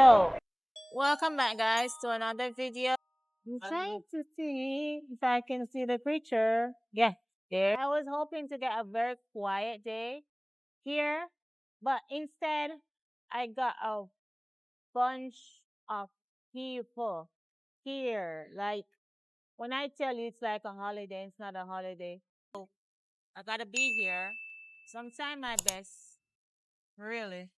So, welcome back, guys, to another video. I'm trying to see if I can see the creature. Yeah, there. I was hoping to get a very quiet day here, but instead, I got a bunch of people here. Like, when I tell you it's like a holiday, it's not a holiday. I gotta be here. So I'm trying my best, really.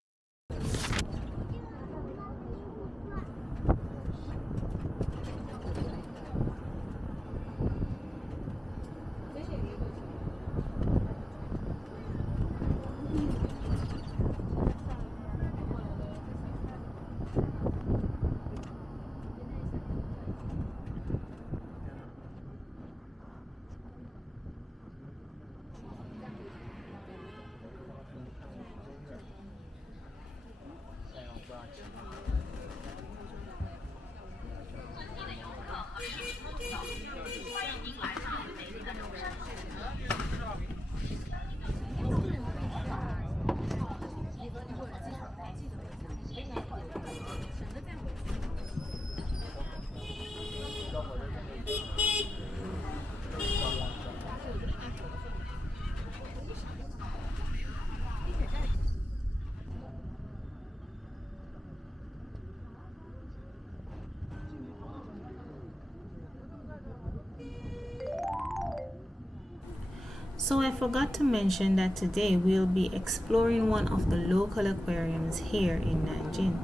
So I forgot to mention that today we'll be exploring one of the local aquariums here in Nanjing.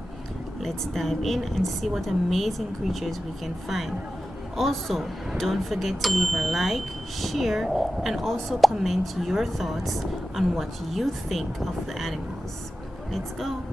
Let's dive in and see what amazing creatures we can find. Also, don't forget to leave a like, share, and also comment your thoughts on what you think of the animals. Let's go!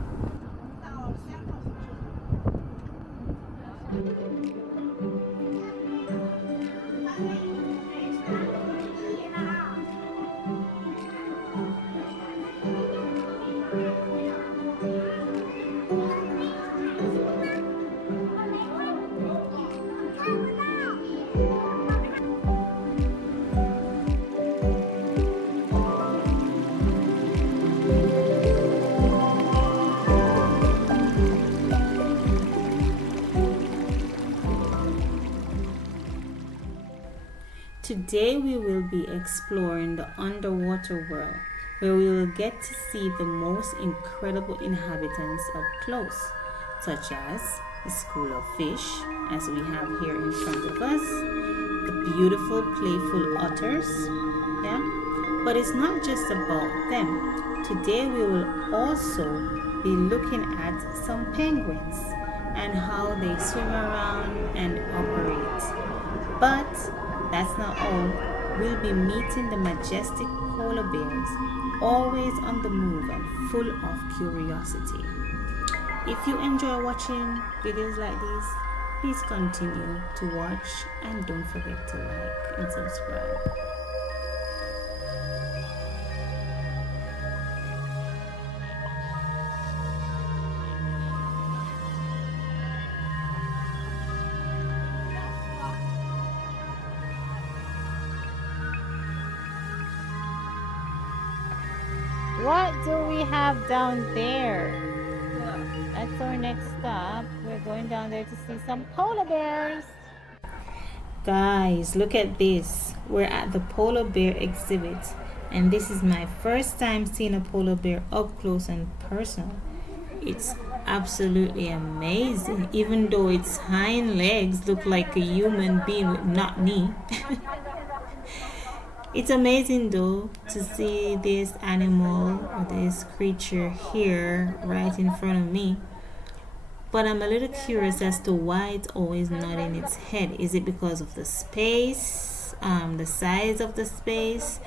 Today we will be exploring the underwater world, where we will get to see the most incredible inhabitants up close, such as the school of fish, as we have here in front of us, the beautiful playful otters, yeah. But it's not just about them. Today we will also be looking at some penguins and how they swim around and operate. But that's not all. We'll be meeting the majestic polar bears, always on the move and full of curiosity. If you enjoy watching videos like these, please continue to watch and don't forget to like and subscribe. What do we have down there? That's our next stop. We're going down there to see some polar bears. Guys, look at this. We're at the polar bear exhibit, and this is my first time seeing a polar bear up close and personal. It's absolutely amazing, even though its hind legs look like a human being with not knee. It's amazing though to see this animal or this creature here right in front of me. But I'm a little curious as to why it's always nodding its head. Is it because of the space, the size of the space?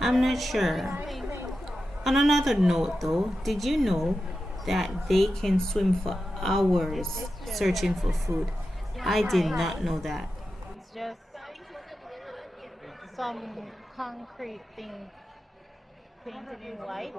I'm not sure. On another note though, did you know that they can swim for hours searching for food? I did not know that. It's just some concrete thing painted in white.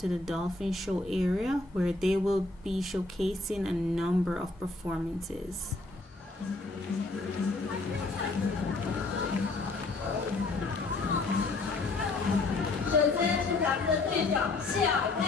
to the dolphin show area where they will be showcasing a number of performances. 首先是咱们的队长谢尔妹。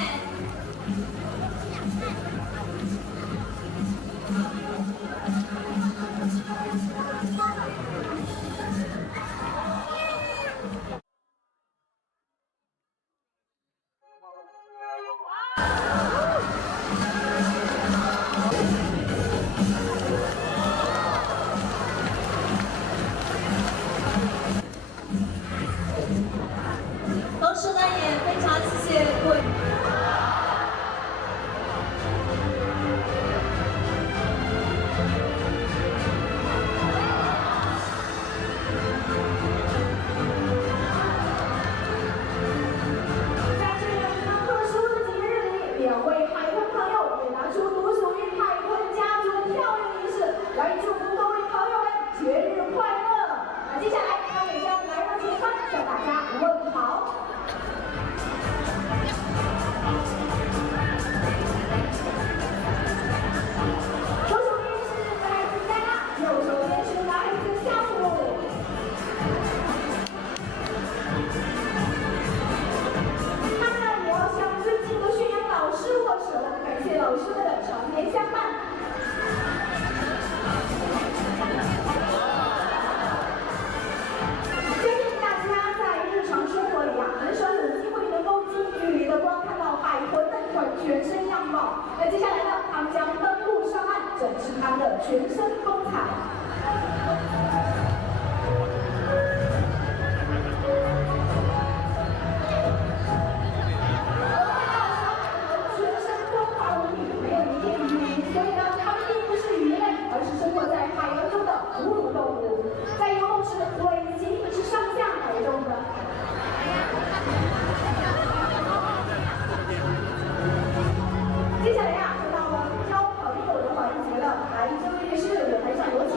同时呢，也非常谢谢各位。在这样一个特殊的节日里，两位海豚朋友也拿出独属于海豚家族的漂亮仪式，来祝福各位朋友们节日快乐。那接下来，他也将来到前方向大家问好。 左手边是来自加拿，右手边是来自项目。他们也要向尊敬的驯养老师握手，感谢老师们的常年相伴。相信大家在日常生活里很少有机会能够近距离的观看到海豚的全身样貌。那接下来呢，他们将登陆上岸，展示他们的全身风采。全身光滑无比，没有一点语音，所以呢，它们并不是鱼类，而是生活在海洋中的哺乳动物。在游泳时，尾鳍是上下摆动的。 接下来就到了交朋友的环节了，来，这位女士，舞台上有请。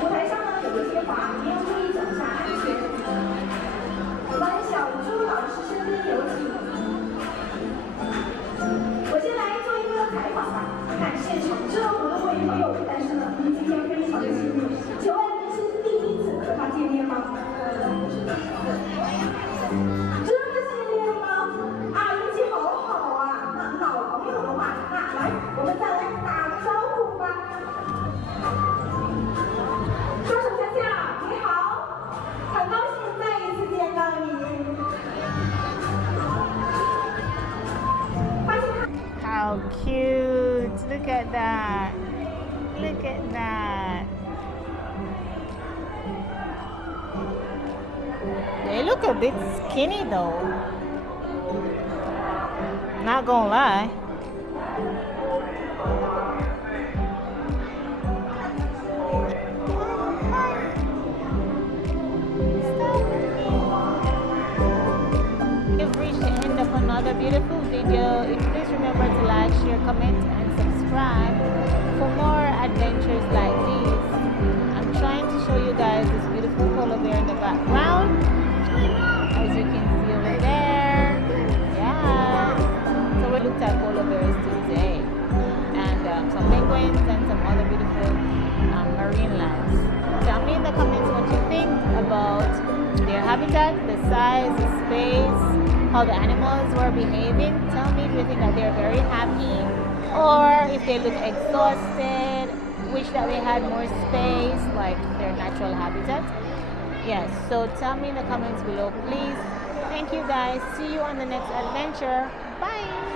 舞台上呢有一些滑，一定要注意脚下安全。王小珠老师身边有请。我先来做一个采访吧，看现场这么多位朋友，但是呢，您今天非常的幸运，请问您是第一次和他见面吗？ 真的见面吗？啊，运气好好啊！那老朋友的话，那来，我们再来打个招呼吧。双手向下，你好，很高兴再一次见到你。发现他。 How cute! Look at that! Look at that! They look a bit skinny though. Not gonna lie. We've reached the end of another beautiful video. Please remember to like, share, comment, and subscribe for more adventures like these. I'm trying to show you guys this beautiful polar bear in the background. As you can see over there. Yeah. So we looked at polar bears today. And some penguins and some other beautiful marine lives. Tell me in the comments what you think about their habitat, the size, the space, how the animals were behaving. Tell me if you think that they're very happy or if they look exhausted, wish that they had more space like their natural habitat. Yes, so tell me in the comments below, please. Thank you guys. See you on the next adventure. Bye.